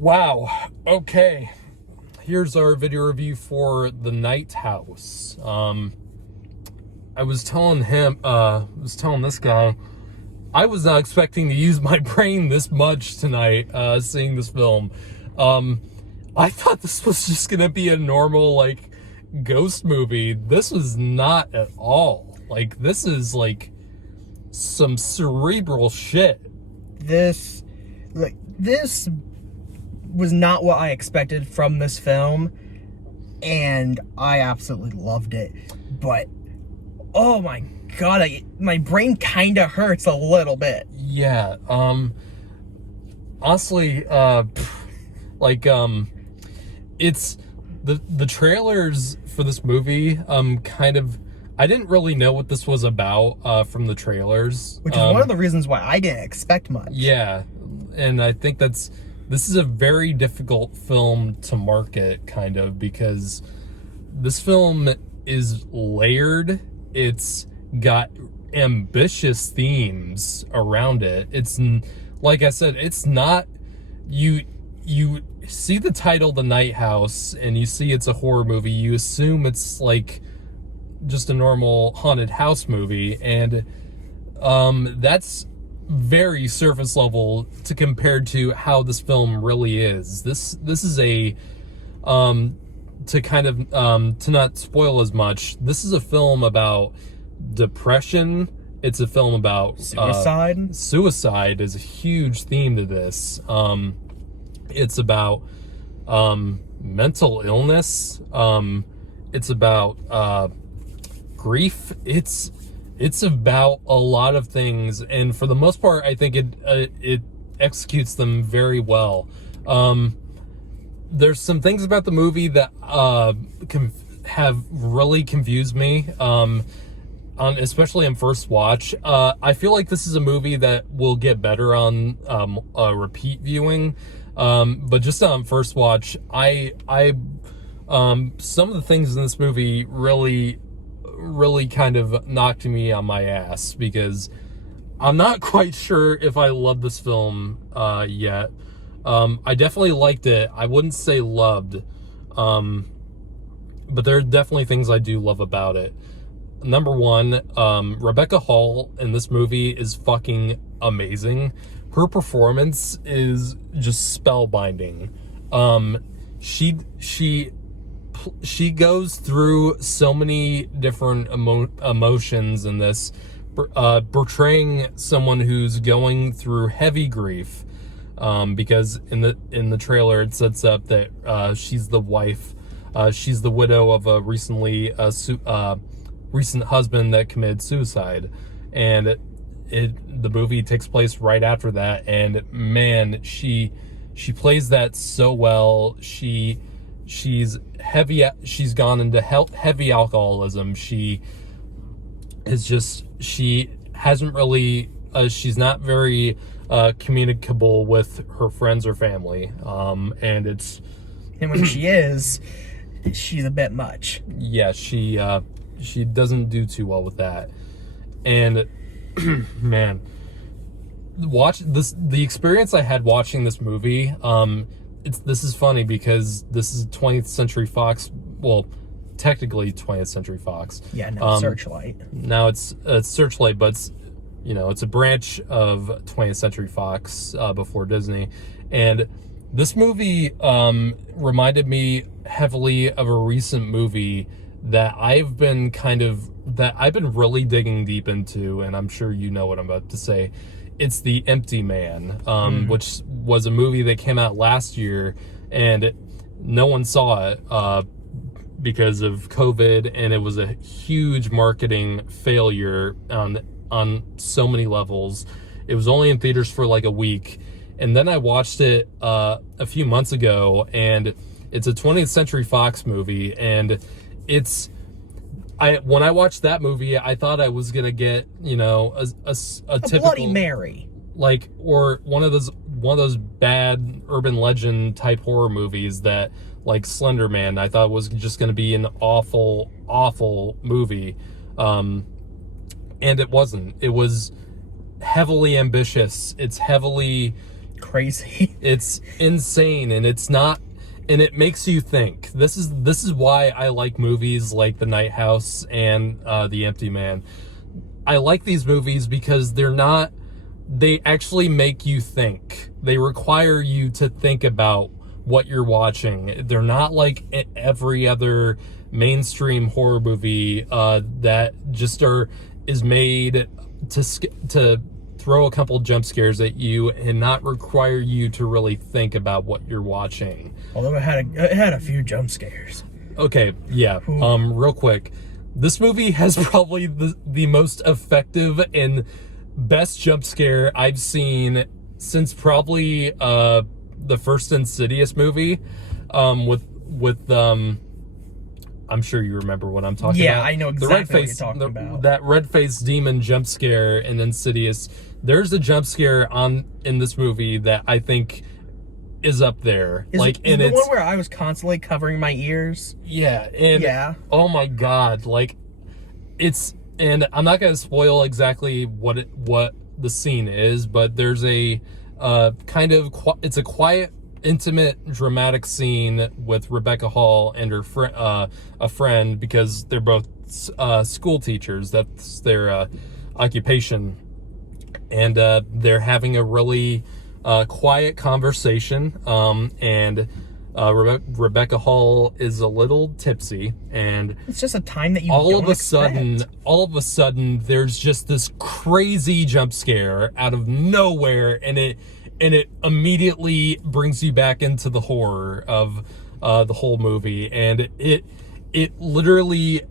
Wow. Okay. Here's our video review for The Night House. I was telling this guy, I was not expecting to use my brain this much tonight, seeing this film. I thought this was just gonna be a normal, like, ghost movie. This was not at all. Like, this is, like, some cerebral shit. This was not what I expected from this film, and I absolutely loved it. But, oh my god, my brain kind of hurts a little bit. Yeah, honestly, it's the trailers for this movie, I didn't really know what this was about, from the trailers. Which is one of the reasons why I didn't expect much. Yeah, and I think this is a very difficult film to market, kind of, because this film is layered. It's got ambitious themes around it. It's, like I said, it's not, you see the title The Night House and you see it's a horror movie, you assume it's like just a normal haunted house movie, and that's very surface level to compare to how this film really is. This is a to kind of to not spoil as much, this is a film about depression. It's a film about suicide. Suicide is a huge theme to this. It's about mental illness. It's about grief. It's about a lot of things, and for the most part, I think it executes them very well. There's some things about the movie that have really confused me, especially on first watch. I feel like this is a movie that will get better on a repeat viewing, but just on first watch, I some of the things in this movie really kind of knocked me on my ass, because I'm not quite sure if I love this film yet. I definitely liked it. I wouldn't say loved, but there are definitely things I do love about it. Number one, Rebecca Hall in this movie is fucking amazing. Her performance is just spellbinding. She goes through so many different emotions in this, portraying someone who's going through heavy grief, because in the trailer it sets up that she's the wife, she's the widow of a recent husband that committed suicide, and the movie takes place right after that, and man, she plays that so well. She's heavy. She's gone into heavy alcoholism. She hasn't really. She's not very communicable with her friends or family. And when she is, she's a bit much. Yeah, she doesn't do too well with that. And man, the experience I had watching this movie. This is funny because this is 20th Century Fox. Well, technically 20th Century Fox. Yeah, no, Searchlight. Now it's Searchlight, but it's a branch of 20th Century Fox before Disney. And this movie reminded me heavily of a recent movie that I've been really digging deep into, and I'm sure you know what I'm about to say. It's The Empty Man, which was a movie that came out last year, and no one saw it because of COVID, and it was a huge marketing failure on so many levels. It was only in theaters for like a week, and then I watched it a few months ago, and it's a 20th Century Fox movie, and when I watched that movie, I thought I was gonna get, a typical Bloody Mary, or one of those bad urban legend type horror movies that, like Slender Man, I thought was just gonna be an awful movie, and it wasn't. It was heavily ambitious. It's heavily crazy. It's insane, and it's not, and it makes you think. This is why I like movies like The Night House and The Empty Man. I like these movies because they actually make you think. They require you to think about what you're watching. They're not like every other mainstream horror movie that just is made to throw a couple jump scares at you and not require you to really think about what you're watching. Although it had a few jump scares. Okay, yeah. Real quick, this movie has probably the most effective and best jump scare I've seen since probably the first Insidious movie, with I'm sure you remember what I'm talking about. Yeah, I know exactly what you're talking about. That red-faced demon jump scare in Insidious. There's a jump scare in this movie that I think is up there. Is the one where I was constantly covering my ears? Yeah, and oh my god, like and I'm not gonna spoil exactly what the scene is, but there's a it's a quiet, intimate, dramatic scene with Rebecca Hall and her a friend, because they're both school teachers. That's their occupation, and they're having a really quiet conversation, and Rebecca Hall is a little tipsy, and it's just a time that you all don't of a sudden there's just this crazy jump scare out of nowhere, and it immediately brings you back into the horror of the whole movie. And it literally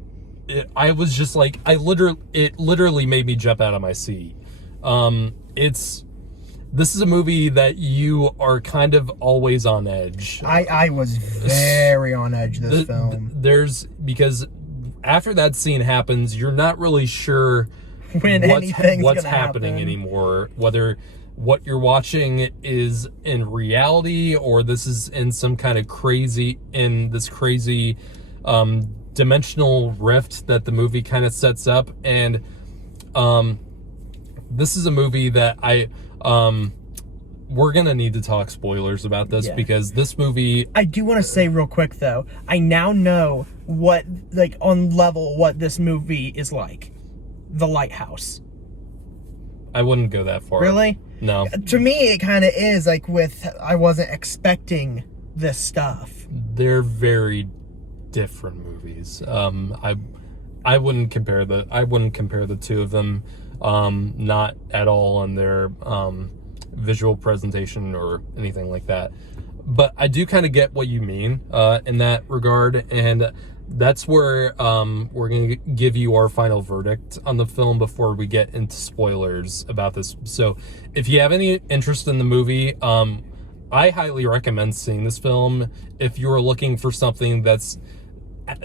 made me jump out of my seat. This is a movie that you are kind of always on edge. I was very on edge this film. Because after that scene happens, you're not really sure what's happening anymore. Whether what you're watching is in reality, or this is in some kind of crazy dimensional rift that the movie kind of sets up. And this is a movie that we're gonna need to talk spoilers about this, because this movie... I do want to say real quick though, I now know what this movie is like. The Lighthouse. I wouldn't go that far. Really? No. To me, it kind of is like I wasn't expecting this stuff. They're very different movies. I wouldn't compare the two of them, not at all on their visual presentation or anything like that. But I do kind of get what you mean in that regard, and that's where we're going to give you our final verdict on the film before we get into spoilers about this. So if you have any interest in the movie, I highly recommend seeing this film if you're looking for something that's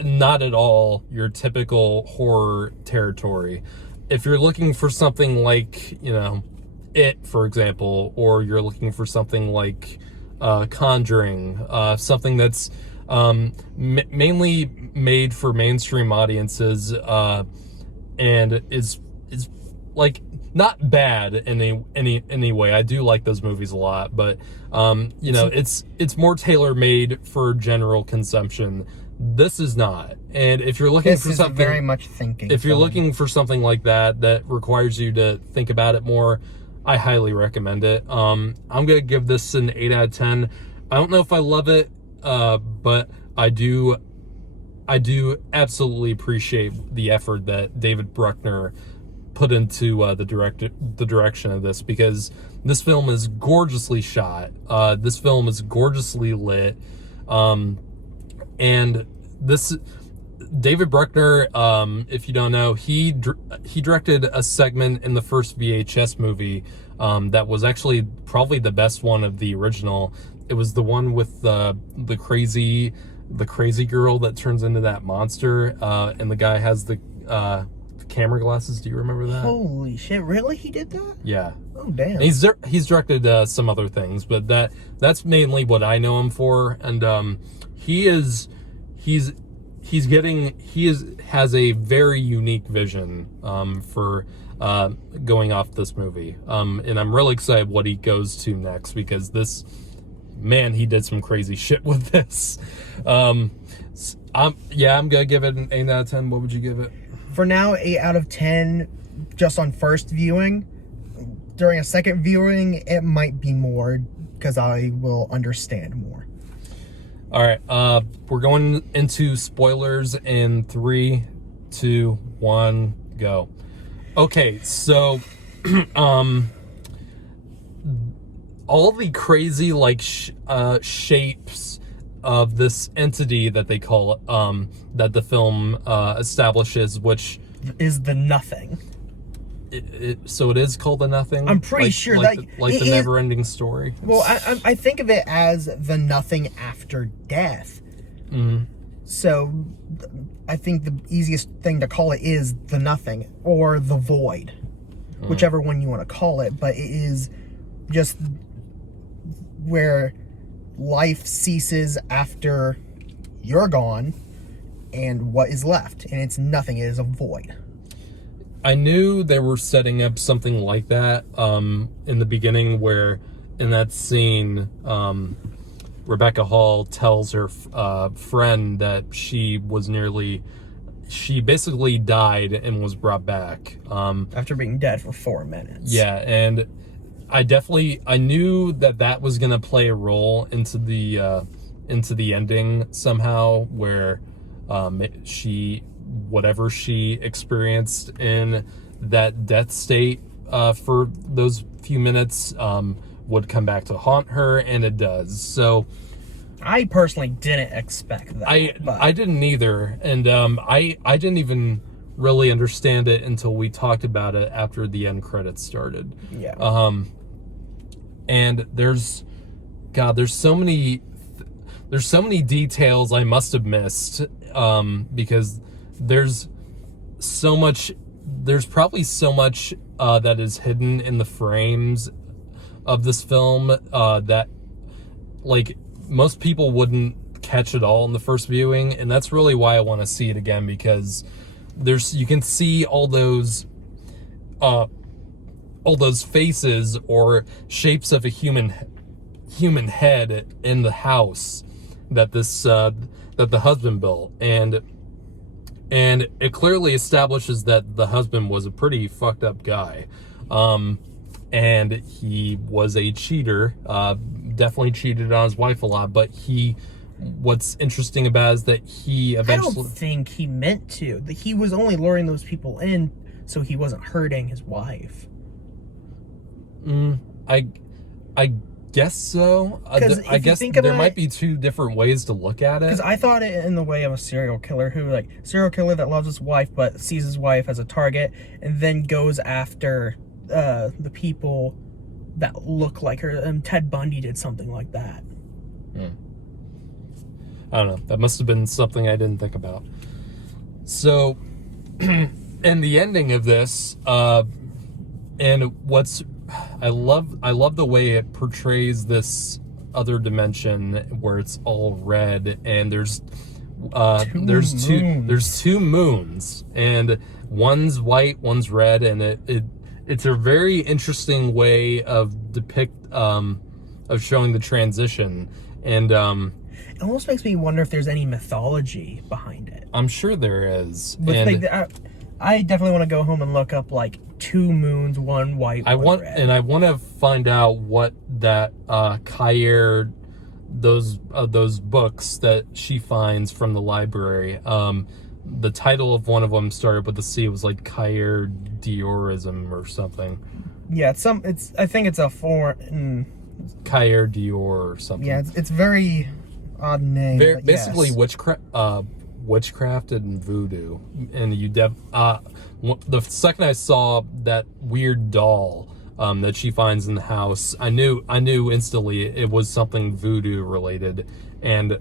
not at all your typical horror territory. If you're looking for something like, It, for example, or you're looking for something like Conjuring, something that's mainly made for mainstream audiences, and is like not bad in any way. I do like those movies a lot, but it's more tailor-made for general consumption. This is not. And if you're looking for something very much thinking, if you're looking for something like that requires you to think about it more, I highly recommend it. I'm gonna give this an 8 out of 10. I don't know if I love it, but I do absolutely appreciate the effort that David Bruckner put into the direction of this, because this film is gorgeously shot. This film is gorgeously lit, and this David Bruckner, if you don't know, he directed a segment in the first VHS movie that was actually probably the best one of the original. It was the one with the crazy girl that turns into that monster, and the guy has the camera glasses. Do you remember that? Holy shit! Really, he did that? Yeah. Oh damn. And he's directed some other things, but that's mainly what I know him for. And he has a very unique vision for going off this movie. And I'm really excited what he goes to next, because he did some crazy shit with this. I'm gonna give it an 8 out of 10. What would you give it? For now, 8 out of 10, just on first viewing. During a second viewing, it might be more, because I will understand more. All right, we're going into spoilers in 3, 2, 1, go. Okay, so, all the crazy, like, shapes of this entity that they call, that the film, establishes, which is the Nothing. So it is called the Nothing? I'm pretty sure like that... the never-ending story? Well, I think of it as the Nothing after death. Mm-hmm. So, I think the easiest thing to call it is the Nothing, or the Void. Whichever one you want to call it, but it is just where life ceases after you're gone, and what is left. And it's nothing, it is a void. I knew they were setting up something like that in the beginning, where in that scene, Rebecca Hall tells her friend that she basically died and was brought back. After being dead for 4 minutes. Yeah, and I knew that was going to play a role into the ending somehow, where whatever she experienced in that death state for those few minutes would come back to haunt her, and it does. So I personally didn't expect that. I didn't either, and I didn't even really understand it until we talked about it after the end credits started. Yeah. And there's so many details I must have missed, because there's probably so much that is hidden in the frames of this film that, like, most people wouldn't catch it all in the first viewing, and that's really why I want to see it again, because you can see all those faces or shapes of a human head in the house that the husband built, and it clearly establishes that the husband was a pretty fucked up guy, and he was a cheater, definitely cheated on his wife a lot, but what's interesting about it is that he eventually... I don't think he meant to. He was only luring those people in so he wasn't hurting his wife. I guess so. I guess there might be two different ways to look at it. Because I thought it in the way of a serial killer that loves his wife but sees his wife as a target and then goes after the people that look like her. And Ted Bundy did something like that. I don't know. That must have been something I didn't think about. So, and the ending of this, and I love the way it portrays this other dimension where it's all red, and there's two moons, and one's white, one's red, and it's a very interesting way of of showing the transition, and it almost makes me wonder if there's any mythology behind it. I'm sure there is. I definitely want to go home and look up like 2 moons, one white, one red. And I want to find out what that Kayer, those books that she finds from the library. The title of one of them started with a C. It was like Kayer Diorism or something. Yeah, I think it's a foreign... Kayer Dior or something. Yeah, it's very odd name. Basically, yes. Witchcraft and voodoo, and the second I saw that weird doll that she finds in the house, I knew instantly it was something voodoo related, and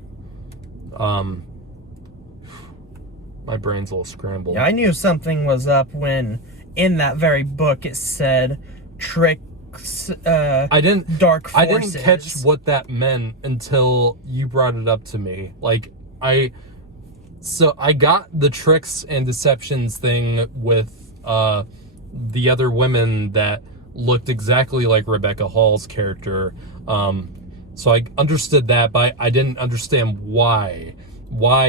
my brain's a little scrambled. Yeah, I knew something was up when in that very book it said tricks, dark forces. I didn't catch what that meant until you brought it up to me. So I got the tricks and deceptions thing with the other women that looked exactly like Rebecca Hall's character. So I understood that, but I didn't understand why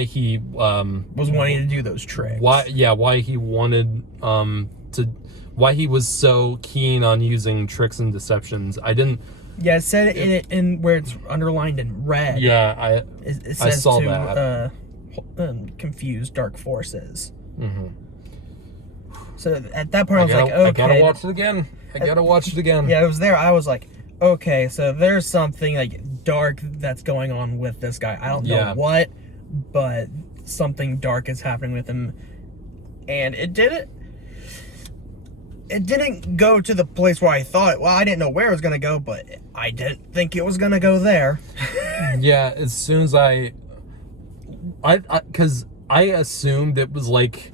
he Was wanting to do those tricks. why he wanted why he was so keen on using tricks and deceptions. I didn't. Yeah, it said in where it's underlined in red. Yeah, It says I saw to that. confuse dark forces. Mm-hmm. So at that point, I was like, okay. I gotta watch it again. Yeah, it was there. I was like, okay, so there's something like dark that's going on with this guy. I don't know what, but something dark is happening with him. And it didn't go to the place where I thought. Well, I didn't know where it was going to go, but I didn't think it was going to go there. Yeah, as soon as because I assumed it was like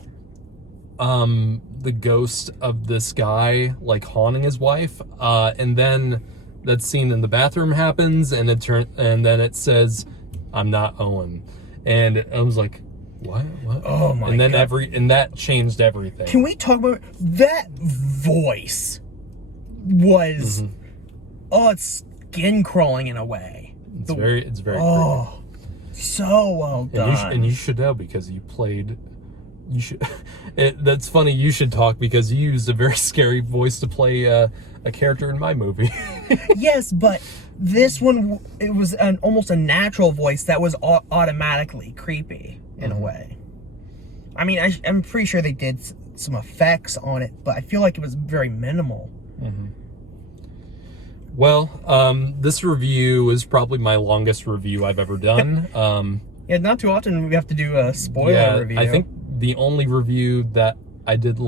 the ghost of this guy like haunting his wife, and then that scene in the bathroom happens, and and then it says, "I'm not Owen," and I was like, what? Oh my god. And then God. that changed everything. Can we talk about that voice? Was it's skin crawling in a way. It's very creepy. So well done. And you should know because you played. You should. That's funny. You should talk because you used a very scary voice to play a character in my movie. Yes, but this one, it was almost a natural voice that was automatically creepy in a way. I mean, I'm pretty sure they did some effects on it, but I feel like it was very minimal. Well, this review is probably my longest review I've ever done. Yeah, not too often we have to do a spoiler review. I think the only review that I did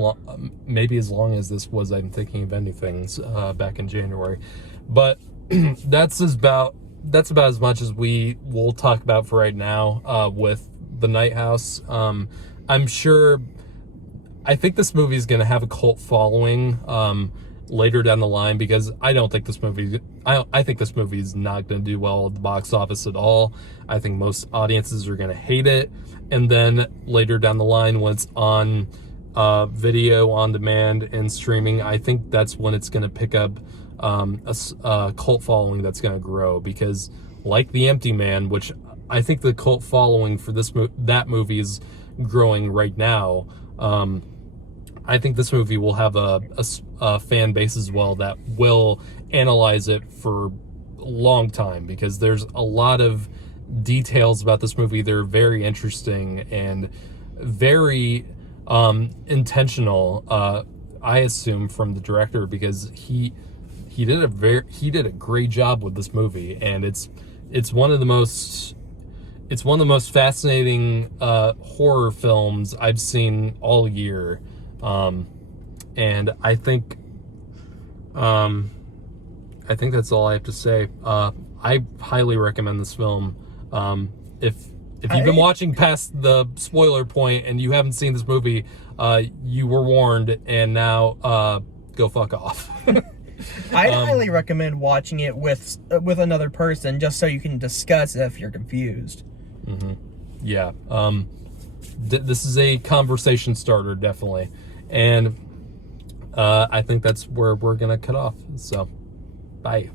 maybe as long as this was I'm Thinking of Ending Things back in January. But that's about as much as we will talk about for right now with The Night House. I'm sure I think this movie is going to have a cult following later down the line because I think this movie is not going to do well at the box office at all. I think most audiences are going to hate it, and then later down the line when it's on video on demand and streaming, I think that's when it's going to pick up a cult following that's going to grow, because like The Empty Man, which I think the cult following for that movie is growing right now, I think this movie will have a fan base as well that will analyze it for a long time, because there's a lot of details about this movie that are very interesting and very intentional, I assume, from the director, because he did a great job with this movie, and it's one of the most fascinating horror films I've seen all year. And I think that's all I have to say. I highly recommend this film. If you've been watching past the spoiler point and you haven't seen this movie, you were warned, and now go fuck off. I'd highly recommend watching it with another person, just so you can discuss if you're confused. Yeah. This is a conversation starter, definitely. And I think that's where we're going to cut off. So, bye.